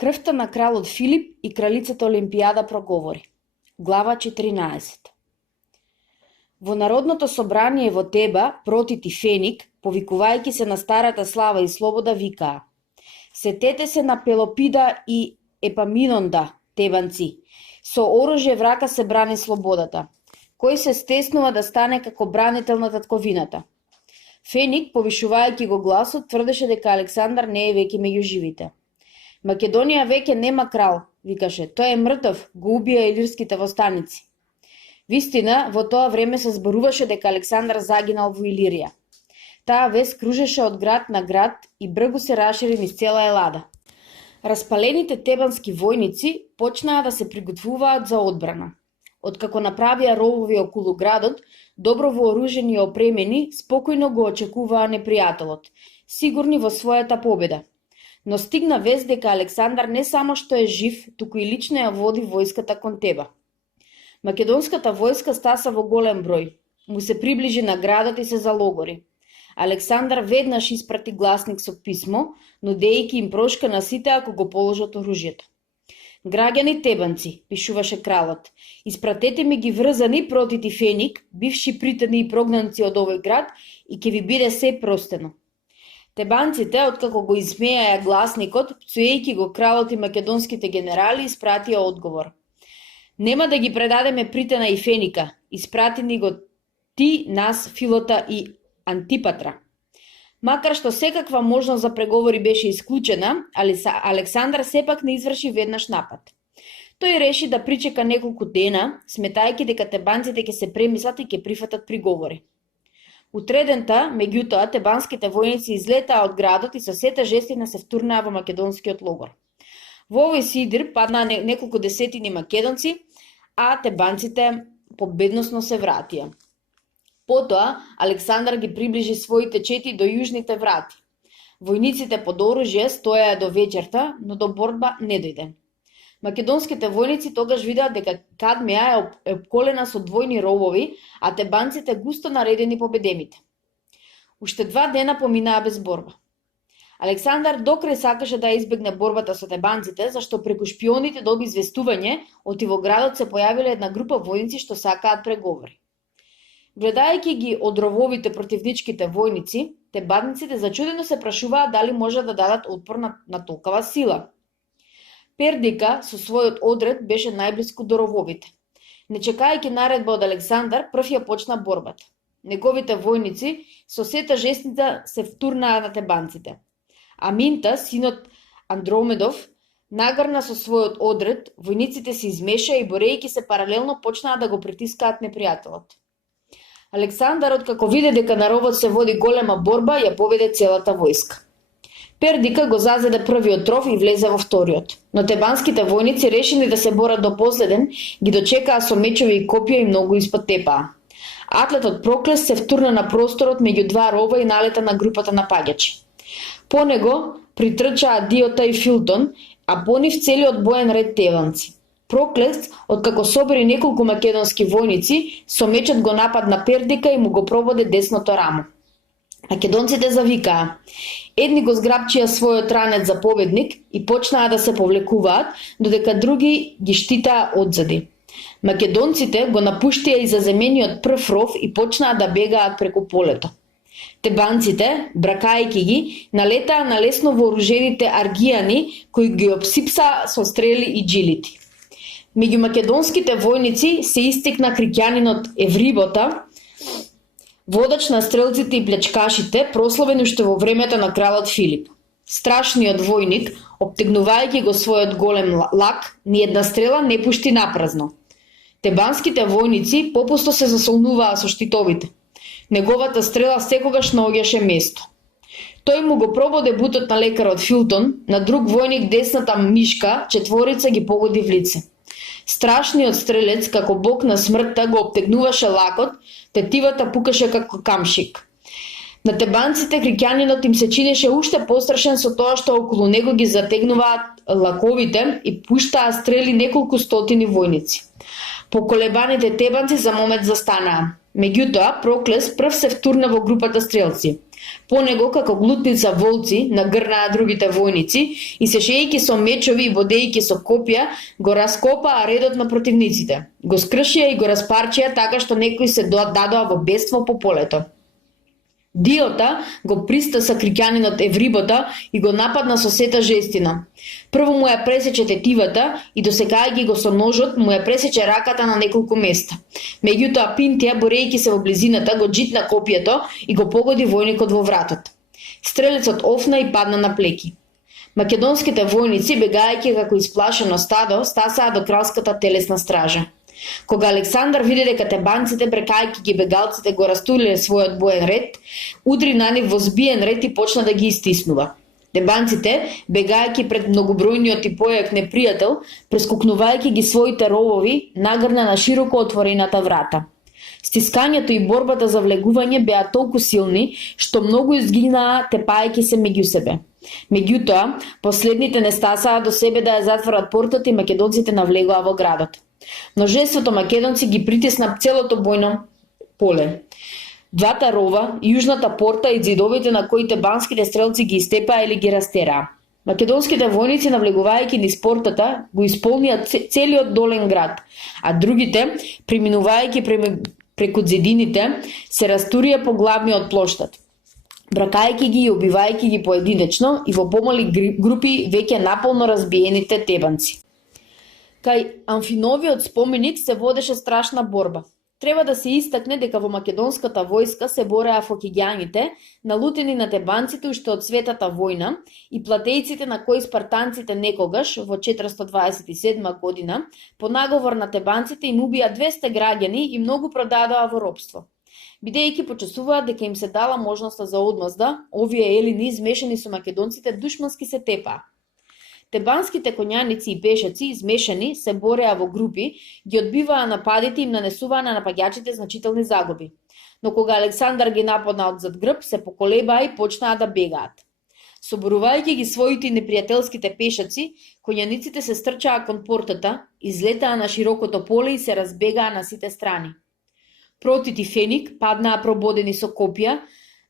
Крвта на кралот Филип и кралицата Олимпијада проговори. Глава 14. Во Народното собрание во Теба, Протит и Феник, повикувајќи се на старата слава и слобода, викаа: Сетете се на Пелопида и Епаминонда, тебанци, со оружје в рака се брани слободата, кој се стеснува да стане како бранител на татковината. Феник, повишувајќи го гласот, тврдеше дека Александар не е веќе меѓу живите. Македонија веќе нема крал, викаше, тој е мртов, го убија илирските востаници. Вистина, во тоа време се зборуваше дека Александар загинал во Илирија. Таа вест кружеше од град на град и бргу се расшири низ цела Елада. Распалените тебански војници почнаа да се приготвуваат за одбрана. Откако направија ровови околу градот, добро вооружени и опремени, спокојно го очекуваа непријателот, сигурни во својата победа. Но стигна вест дека Александар не само што е жив, туку и лично ја води војската кон Теба. Македонската војска стаса во голем број, му се приближи на градот и се залогори. Александар веднаш испрати гласник со писмо, нудејќи им прошка на сите ако го положат оружјето. Граѓани тебанци, пишуваше кралот, испратете ми ги врзани Протит и Феник, бивши притани и прогнанци од овој град, и ќе ви биде се простено. Тебанците, откако го изсмејаја гласникот, пцуејќи го кралот и македонските генерали, испратија одговор. Нема да ги предадеме Притана и Феника, испрати ни го ти, нас, Филота и Антипатра. Макар што секаква можност за преговори беше исклучена, Александар сепак не изврши веднаш напад. Тој реши да причека неколку дена, сметајќи дека тебанците ќе се премислат и ќе прифатат приговори. Утредента, меѓутоа, тебанските војници излетаа од градот и со сета жестина се втурнаа во македонскиот логор. Во овој сидир паднаа неколку десетини македонци, а тебанците победносно се вратија. Потоа, Александар ги приближи своите чети до јужните врати. Војниците под оружје стоеа до вечерта, но до борба не дојде. Македонските војници тогаш видеа дека Кадмеја е обколена со двојни ровови, а тебанците густо наредени победемите. Уште 2 дена поминаа без борба. Александар докрај сакаше да избегне борбата со тебанците, зашто преку шпионите доби известување, оти во градот се појавиле една група војници што сакаат преговори. Гледајќи ги од рововите противничките војници, тебанците зачудено се прашуваат дали можат да дадат отпор на толкова сила. Пердика со својот одред беше најблиску до рововите. Не чекајќи наредба од Александар, прв ја почна борбата. Неговите војници со сета жестница се втурнаа на тебанците. Аминта, синот Андромедов, нагрна со својот одред, војниците се измеша и борејќи се паралелно почнаа да го притискаат непријателот. Александар, откако виде дека на ровот се води голема борба, ја поведе целата војска. Пердика го зазеде првиот ров и влезе во вториот, но тебанските војници решени да се борат до последен, ги дочекаа со мечови и копија и многу испод тепаа. Атлетот Проклес се втурна на просторот меѓу 2 рова и налета на групата напаѓачи. По него притрчаа Диота и Филтон, а по нив целиот боен ред тебанци. Проклес, откако собери неколку македонски војници, со мечот го нападна Пердика и му го прободе десното рамо. Македонците завикаа. Едни го зграбчија својот ранец за победник и почнаа да се повлекуваат, додека други ги штитаа одзади. Македонците го напуштија и заземениот прв ров и почнаа да бегаат преку полето. Тебанците, бракајќи ги, налетаа на лесно вооружените аргијани, кои ги обсипсаа со стрели и джилити. Меѓу македонските војници се истекна крикјанинот Еврибота, водач на стрелците и плячкашите, прославен уште во времето на кралот Филип. Страшниот војник, обтегнувајќи го својот голем лак, ни една стрела не пушти напразно. Тебанските војници попусто се засолнуваа со штитовите. Неговата стрела секогаш наоѓаше место. Тој му го прободе бутот на лекарот Филтон, на друг војник десната мишка, четворица ги погоди в лице. Страшниот стрелец, како бог на смртта, го обтегнуваше лакот, тетивата пукаше како камшик. На тебанците крикјанинот им се чинеше уште пострашен со тоа што околу него ги затегнуваат лаковите и пуштаа стрели неколку стотини војници. Поколебаните тебанци за момент застанаа. Меѓутоа, Проклес прв се втурна во групата стрелци. По него, како глутница волци, нагрнаа другите војници и се шејќи со мечови и водејќи со копја, го раскопаа редот на противниците. Го скршија и го распарчија така што некои се дадоа во бедство по полето. Диота го пристаса крикјанинот Еврибота и го нападна со сета жестина. Прво му ја пресече тетивата и досекајќи го со ножот му ја пресече раката на неколку места. Меѓутоа Пинтија, борејќи се во близината, го джитна копјето и го погоди војникот во вратот. Стрелецот офна и падна на плеки. Македонските војници, бегајќи како исплашено стадо, стасаа до кралската телесна стража. Кога Александар виде дека тебанците, брекајќи ги бегалците, го растулиле својот боен ред, удри на нив во збиен ред и почна да ги истиснува. Тебанците, бегајќи пред многобројниот и појак непријател, прескокнувајќи ги своите ровови, нагрна на широко отворената врата. Стискањето и борбата за влегување беа толку силни, што многу изгинаа тепајќи се меѓу себе. Меѓутоа, последните не стасаа до себе да ја затворат портот и македонците навлегоа во градот. Множеството македонци ги притисна целото бојно поле. Двата рова, јужната порта и ѕидовите на кои тебанските стрелци ги истепаа или ги растераа. Македонските војници, навлегувајќи низ портата, го исполнија целиот долен град, а другите, преминувајќи преку ѕидините, се растурија по главниот плоштад. Бракајќи ги и убивајќи ги поединечно и во помали групи веќе наполно разбиените тебанци. Кај Амфиновиот споменик се водеше страшна борба. Треба да се истакне дека во македонската војска се бореа фокиѓаните, налутени на тебанците уште од Светата војна, и платејците на кои спартанците некогаш, во 427 година, по наговор на тебанците им убија 200 граѓани и многу продадоа во робство. Бидејќи почесуваат дека им се дала можноста за одмазда, овие елини измешани со македонците душмански се тепаа. Тебанските коњаници и пешаци, измешани, се бореа во групи, ги одбиваа нападите и им нанесуваа на напаѓачите значителни загуби. Но кога Александар ги нападна од зад грб, се поколебаа и почнаа да бегаат. Соборувајќи ги своите непријателските пешаци, коњаниците се стрчаа кон портата, излетаа на широкото поле и се разбегаа на сите страни. Протит и Феник паднаа прободени со копја,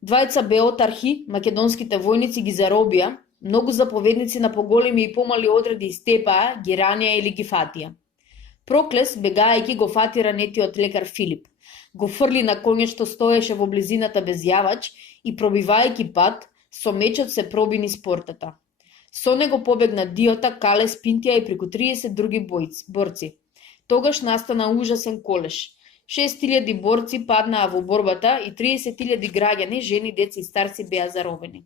двајца беотархи, македонските војници ги заробија, многу заповедници на поголеми и помали одреди истепаа, ги ранија или ги фатија. Проклес, бегајќи, го фати ранетиот лекар Филип. Го фрли на конјот што стоеше во близината без јавач и пробивајќи пат, со мечот се проби низ портата. Со него побегна Диота, Калес, Пинтија и преку 30 други борци. Тогаш настана ужасен колеш. 6000 борци паднаа во борбата и 30.000 граѓани, жени, деца и старци беа заробени.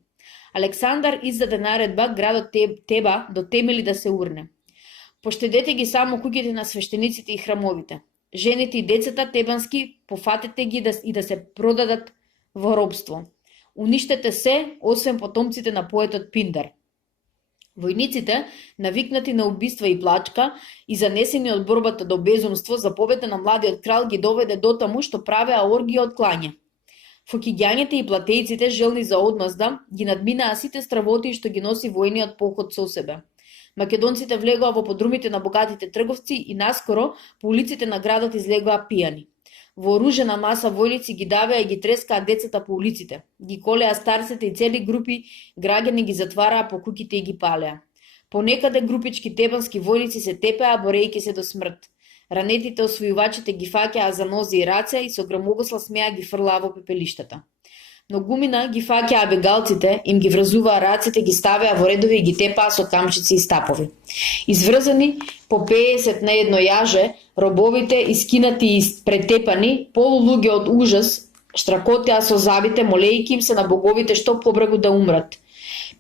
Александар издаде наредба градот Теба до темели да се урне. Поштедете ги само куќите на свештениците и храмовите. Жените и децата тебански пофатете ги и да се продадат во робство. Уништете се, освен потомците на поетот Пиндар. Војниците, навикнати на убиства и плачка и занесени од борбата до безумство, заповедта на младиот крал ги доведе дотаму што правеа оргија од клање. Фокиѓаните и платејците, желни за одмазда, ги надминаа сите стравоти што ги носи војниот поход со себе. Македонците влегоа во подрумите на богатите трговци и наскоро по улиците на градот излегоа пијани. Вооружена маса војници ги давеа и ги трескаа децата по улиците, ги колеа старците и цели групи граѓани ги затвараа по куќите и ги палеа. Понекаде групички тебански војници се тепеа борејќи се до смрт. Ранетите освојувачите ги фаќаа за нози и раце и со грамогласна смеа ги фрлаа во пепелиштата. Многумина ги фаќаа бегалците, им ги врзуваа рацете, ги ставеа во редови и ги тепаа со камчици и стапови. Изврзани по 50 на едно јаже, робовите искинати и претепани, полулуѓе од ужас, штракотеа со забите, молејќи им се на боговите што побрегу да умрат.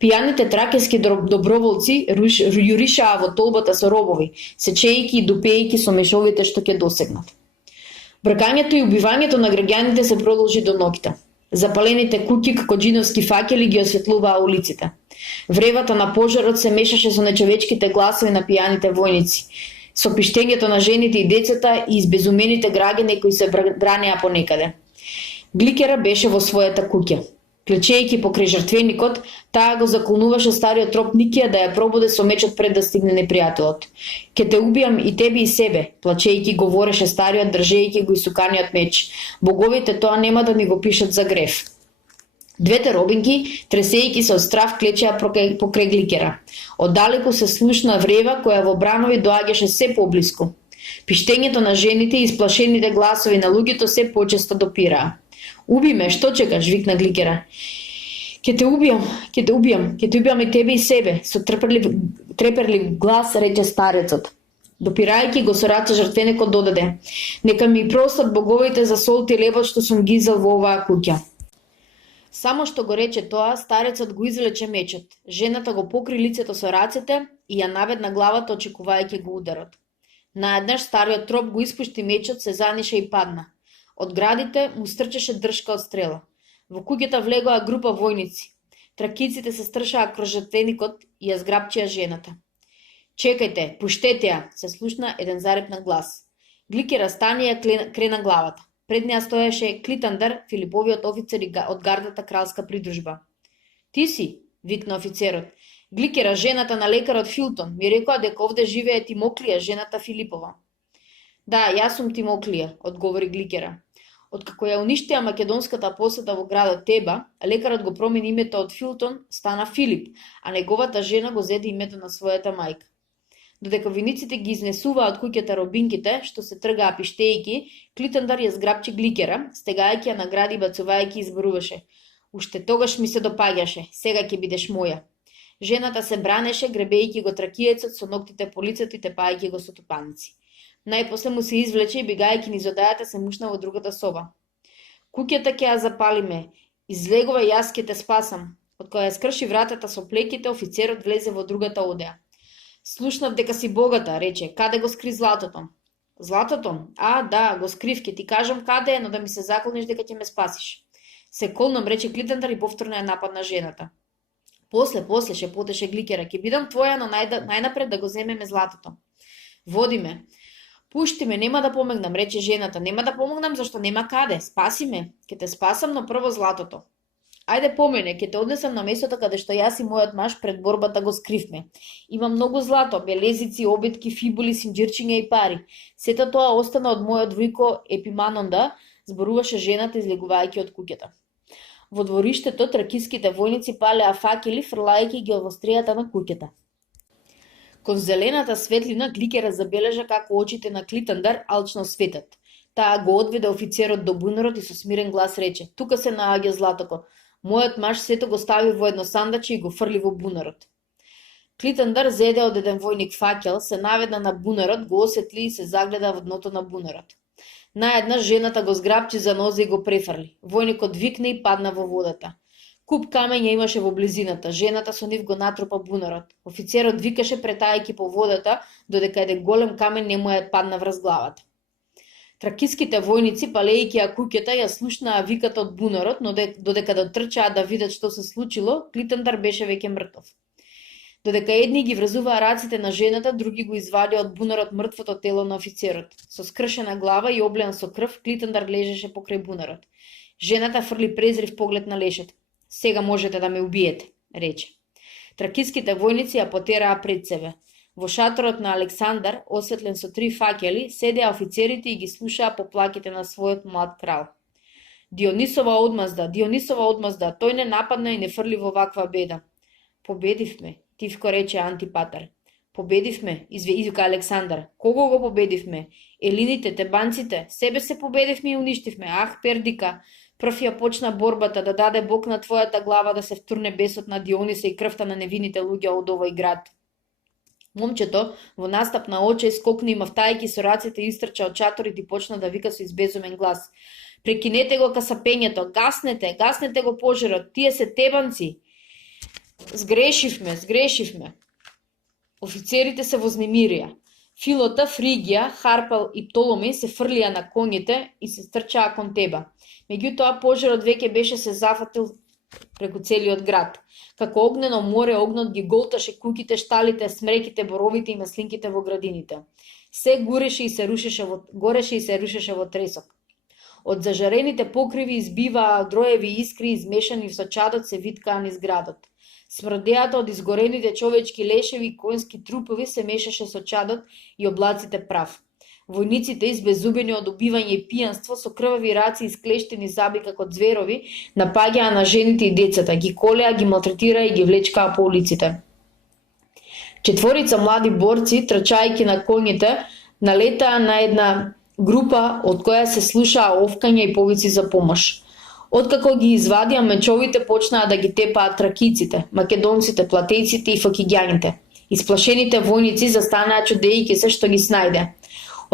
Пијаните тракески доброволци јуришаа во толбата со робови, сечејќи и дупејќи со мешовите што ќе досегнат. Бркањето и убивањето на граѓаните се продолжи до ноќта. Запалените куќи како џиновски факели ги осветлуваа улиците. Вревата на пожарот се мешаше со нечовечките гласови на пијаните војници, со пиштењето на жените и децата и избезумените граѓани кои се бранеа понекаде. Гликера беше во својата куќа. Клечејќи покрај жртвеникот, таа го заколнуваше стариот троп Никија да ја пробуде со мечот пред да стигне непријателот. Ке те убијам и тебе и себе, плачејќи говореше стариот, држејќи го исуканиот меч. Боговите тоа нема да ни го пишат за грев. Двете робинки, тресејќи се од страв, клечеа покрај гликера. Оддалеку се слушна врева која во бранови доаѓаше се поблиску. Пиштењето на жените и исплашените гласови на луѓето се почесто допираа. Уби ме, што чекаш, викна гликера. Ќе те убијам, ќе те убијам и тебе и себе, со треперлив глас рече старецот. Допирајќи го со раце жртвенекот додаде. Нека ми простат боговите за солта и лебот што сум ги изел во оваа куќа. Само што го рече тоа, старецот го извлече мечот. Жената го покри лицето со рацете и ја наведна главата очекувајќи го ударот. Наеднаш стариот троп го испушти мечот, се заниша и падна. Од градите му стрчеше дршка од стрела. Во куќата влегоа група војници. Тракиците се стршаа кроз жртвеникот и ја зграпчија жената. Чекајте, пуштете ја, се слушна еден зарепна глас. Гликера стани ја крена главата. Пред неа стоеше Клитандар, Филиповиот офицер од гардата кралска придружба. Ти си, викна офицерот. Гликера, жената на лекарот Филтон, ми рекоа дека овде живее Тимоклија, жената Филипова. Да, јас сум Тимоклија, одговори Гликера. Откако ја уништија македонската посета во градот Теба, лекарот го промени името од Филтон, стана Филип, а неговата жена го зеде името на својата мајка. Додека виниците ги изнесуваа од куќата робинките, што се тргаа пиштејки, Клитандар ја зграпчи Гликера, стегајќи ја награди и бацувајќи изборуваше. Уште тогаш ми се допаѓаше, сега ќе бидеш моја. Жената се бранеше, гребејќи го тракиецот со ноктите по лицето и тепајќи го со тупаници. Најпосле му се извлече и бегајќи низ одајата се мушна во другата соба. Куќата ќе ја запалиме, излегува јас ќе те спасам. Од кога ја скрши вратата со плеките, офицерот влезе во другата одеја. Слушнав дека си богата, рече, каде го скри златото? Златото? А, да, го скрив, ќе ти кажам каде е, но да ми се заклониш дека ќе ме спасиш. Се колнам, рече Клитандар и повторно ја нападна жената. После, шепотеше Гликера, ќе бидам твоја, но најнапред да го земеме златото. Води ме. Пушти ме, нема да помогнам, рече жената. Нема да помогнам, зашто нема каде. Спаси ме. Ќе те спасам, но прво златото. Ајде по мене, ќе те однесам на местото каде што јас и мојот маж пред борбата го скривме. Има многу злато, белезици, обетки, фибули, синџирчиња и пари. Сето тоа остана од мојот војко Епиманонда, зборуваше жената излегувајќи од куќата. Во двориштето тракиските војници палеа факели, фрлајќи ги во стријата на куќата. Кон зелената светлина Гликера забележа како очите на Клитандар алчно светат. Таа го одведе офицерот до бунарот и со смирен глас рече: "Тука се наоѓа златото. Мојот маж сето го стави во едно сандаче и го фрли во бунарот." Клитандар зеде од еден војник факел, се наведна на бунарот, го осетли и се загледа во дното на бунарот. Наеднаш жената го зграпчи за нозе и го префрли. Војникот викна и падна во водата. Куп камења имаше во близината. Жената со нив го натрупа бунарот. Офицерот викаше претајќи по водата, додека еден голем камен не му ја падна врз главата. Тракиските војници, палејќи ја куќата, ја слушнаа виката од бунарот, но додека дотрчаа да видат што се случило, Клитандар беше веќе мртов. Додека едни ги врзуваа раците на жената, други го извадија од бунарот мртвото тело на офицерот. Со скршена глава и облеан со крв, Клитандар лежеше покрај бунарот. Жената фрли презрив поглед на лешет. "Сега можете да ме убиете," рече. Тракиските војници ја потераа пред себе. Во шаторот на Александар, осветлен со 3 факели, седеа офицерите и ги слушаа поплаките на својот млад крал. Дионисова одмазда, тој не нападна и не фрли во ваква беда." "Победивме," тивко рече Антипатар. "Победивме," извика Александар. "Кого го победивме? Елините, тебанците, себе се победивме и уништивме. Ах, Пердика, прв ја почна борбата, да даде Бог на твојата глава да се втурне бесот на Диониса и крвта на невините луѓе од овој град." Момчето во настап на очај скокна и мавтајќи со рацете истрча од шаторот и почна да вика со избезумен глас: "Прекинете го касапењето, гаснете го пожарот, тие се тебанци. Сгрешивме. Офицерите се вознемирија. Филота, Фригија, Харпал и Птоломеј се фрлија на коњите и се стрчаа кон Теба. Меѓутоа пожарот веќе беше се зафатил преку целиот град. Како огнено море, огнот ги голташе куќите, шталите, смреките, боровите и маслинките во градините. Се гореше и се рушеше во тресок. Од зажарените покриви избиваа дроеви искри, измешани со чадот, се виткаа низ градот. Смрдејата од изгорените човечки лешеви и конски трупови се мешаше со чадот и облаците прав. Војниците, избезубени од убивање и пијанство, со крвави раци и склештени заби како зверови, напаѓаа на жените и децата, ги колеа, ги малтретираа и ги влечкаа по улиците. Четворица млади борци, трчајќи на коњите, налетаа на една група од која се слушаа овкања и повици за помош. Откако ги извадија мечовите, почнаа да ги тепаат тракиците, македонците, платејците и факиѓаните. Исплашените војници застанаа чудејќи се што ги снајде.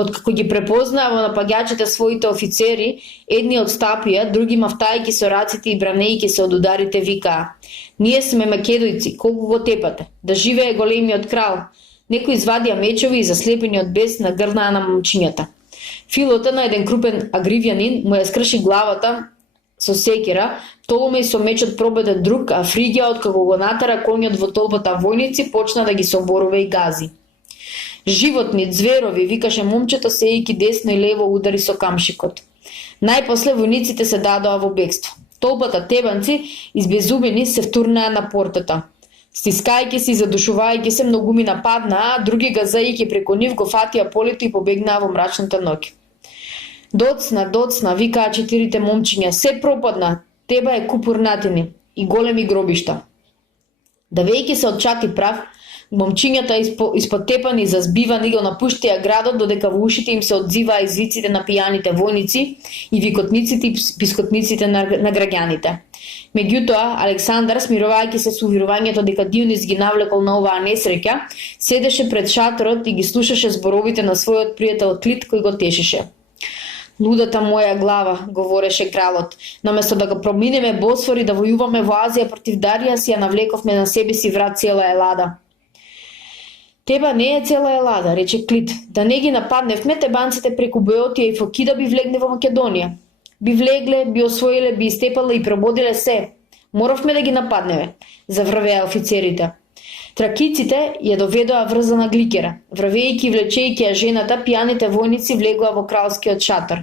Откако ги препознаа во напаѓачите своите офицери, едни отстапија, други мавтајќи со раците и бранејќи се од ударите викаа: "Ние сме македојци, колку го тепате? Да живее големиот крал!" Некои извадија мечови и заслепени од бес нагрнаа на момчињата. Филота на еден крупен агривјанин му ја скрши главата со секера, Толомеј со мечот пробеде друг, а Фригија, откако го натера конјот во толпата војници, почна да ги соборува и гази. "Животни, зверови!" викаше момчето, сејќи десно и лево удари со камшикот. Најпосле војниците се дадоа во бегство. Толпата тебанци, избезумени, се втурнаа на портата. Стискајќи се и задушувајќи се, многуми нападнаа, а други газајќи преку нив го фатија полето и побегнаа во мрачната ноќ. "Доцна, доцна!" викаа 4 момчиња. "Се пропадна, теба е куп урнатини и големи гробишта." Давејќи се од чак и прав, момчињата испотепани и зазбивани го напуштија градот, додека во ушите им се одзиваа извиците на пијаните војници и викотниците и пискотниците на граѓаните. Меѓутоа, Александар, смирувајќи се со уверувањето дека Дионис ги навлекол на оваа несреќа, седеше пред шаторот и ги слушаше зборовите на својот пријател Клит, кој го тешеше. "Лудата моја глава," говореше кралот, "наместо да го проминеме Босфор и да војуваме во Азија против Дарија, си ја навлековме на себе си врат цела Елада." "Теба не е цела Елада," рече Клит. "Да не ги нападневме, тебанците преку Бојотија и Фокида би влегне во Македонија. Би влегле, би освоиле, би истепале и прободиле се. Моравме да ги нападнеме," заврвеа офицерите. Тракиците ја доведоа врзана Гликера. Врвејќи и влечејќи ја жената, пијаните војници влегоа во кралскиот шатор.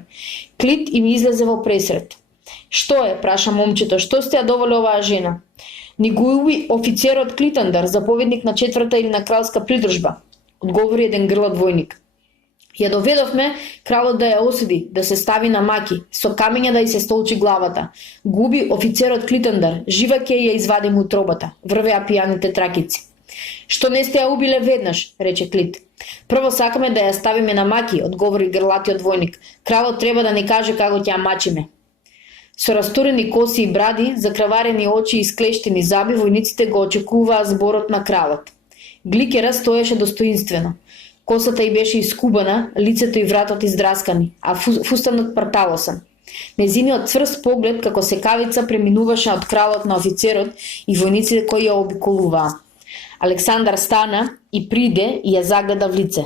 Клит им излезе во пресред. "Што е?" праша момчето. "Што сте ја довеле оваа жена?" "Ни го уби офицерот Клитандар, заповедник на 4-та или на кралска придружба," одговори еден грлат војник. "Ја доведовме кралот да ја осуди, да се стави на маки, со камења да ѝ се столчи главата. Губи офицерот Клитандар, жива ќе ја извадиме утробата," врвеа пијаните тракици. "Што не сте ја убиле веднаш?" рече Клит. "Прво сакаме да ја ставиме на маки," одговори грлатиот војник. "Кралот треба да ни каже како ќе ја мачиме." Со растурени коси и бради, закраварени очи и склештени заби, војниците го очекуваа зборот на кралот. Гликера стоеше достоинствено. Косата ѝ беше искубана, лицето и вратот издраскани, а фустанот парталосан. Незиниот цврст поглед како секавица преминуваше од кралот на офицерот и војниците кои ја обиколуваа. Александар стана и приде и ја загледа в лице.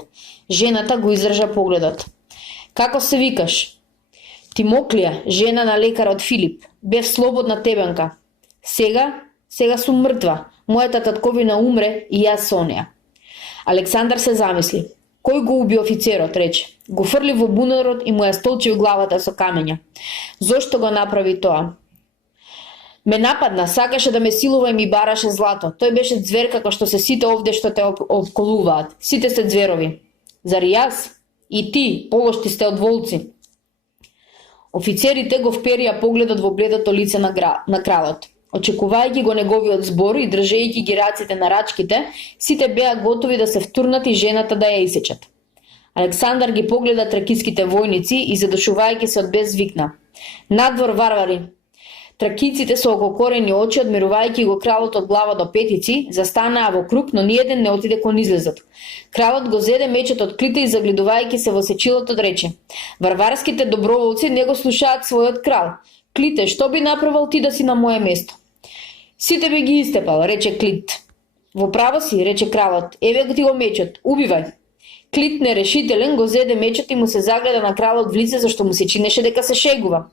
Жената го издржа погледот. "Како се викаш?" "Тимоклија, жена на лекарот Филип. Бев слободна тебенка. Сега сум мртва. Мојата татковина умре и јас со неа." Александар се замисли. "Кој го уби офицерот?" рече. "Го фрли во бунарот и му ја столчи главата со камења." "Зошто го направи тоа?" "Ме нападна, сакаше да ме силува и ми бараше злато. Тој беше ѕвер како што се сите овде што те обколуваат. Сите сте ѕверови." "Зар и јас?" "И ти, полошти сте од волци." Офицерите го вперија погледот во бледото лице на кралот. Очекувајќи го неговиот збор и држејќи ги раците на рачките, сите беа готови да се втурнат и жената да ја исечат. Александар ги погледа тракиските војници и задушувајќи се од бес викна: "Надвор, варвари!" Тракиците со ококорени очи, одмерувајќи го кралот од глава до петици, застанаа во круг, но ниеден не отиде кон излезот. Кралот го зеде мечот од Клита и загледувајќи се во сечилото рече: "Варварските доброволци не го слушаат својот крал. Клите, што би направил ти да си на моје место?" "Сите би ги истепал," рече Клит. "Во право си," рече кралот. "Еве го ти го мечот, убивај." Клит, нерешителен, го зеде мечот и му се загледа на кралот в лице, зашто му се чинеше дека се шегува.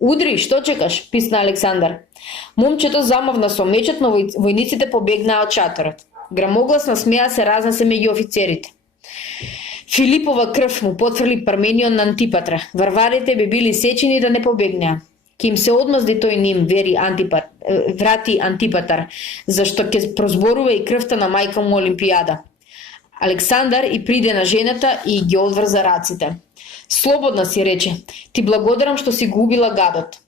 "Удри, што чекаш?" писна Александар. Момчето замавна со мечот, но војниците побегнаа од шаторот. Грамогласна смеа се разнесе меѓу офицерите. "Филипова крв," му потврли Парменион на Антипатра. "Варварите би били сечени да не побегнеа. Ке им се одмазди тој ним, врати Антипатар, зашто ќе прозборува и крвта на мајка му Олимпијада." Александар и приде на жената и ги одврза раците. Слободна си, рече. Ти благодарам што си го убила гадот.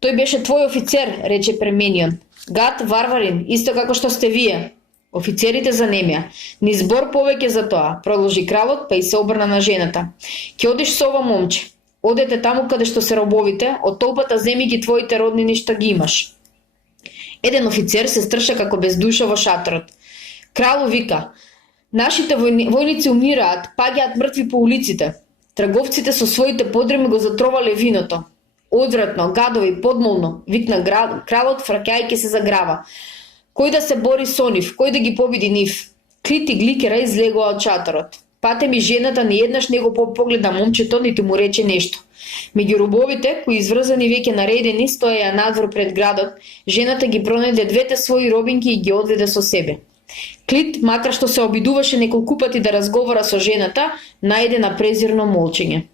Тој беше твој офицер, рече Перменион. Гад, варварин, исто како што сте вие. Офицерите занемија. Ни збор повеќе за тоа, продолжи кралот, па и се обрна на жената. Ќе одиш со ова момче. Одете таму каде што се робовите, од толпата земи ги твоите роднини што ги имаш. Еден офицер се стрша како без душа во шаторот. Кралу вика: нашите војници умираат, паѓаат мртви по улиците. Трговците со своите подреми го затровале виното. Одвратно, гадови, подмолно, викна кралот, фраќајќи се за грава. Кој да се бори со нив, кој да ги победи нив? Клит и Гликера излегоа од шаторот. Пате ми жената ни еднаш него погледа момчето, ниту му рече нешто. Меѓу робовите, кои изврзани веќе наредени, стоеја надвор пред градот, жената ги пронеде двете своји робинки и ги одведе со себе. Клит, макар што се обидуваше неколку пати да разговара со жената, најде на презирно молчење.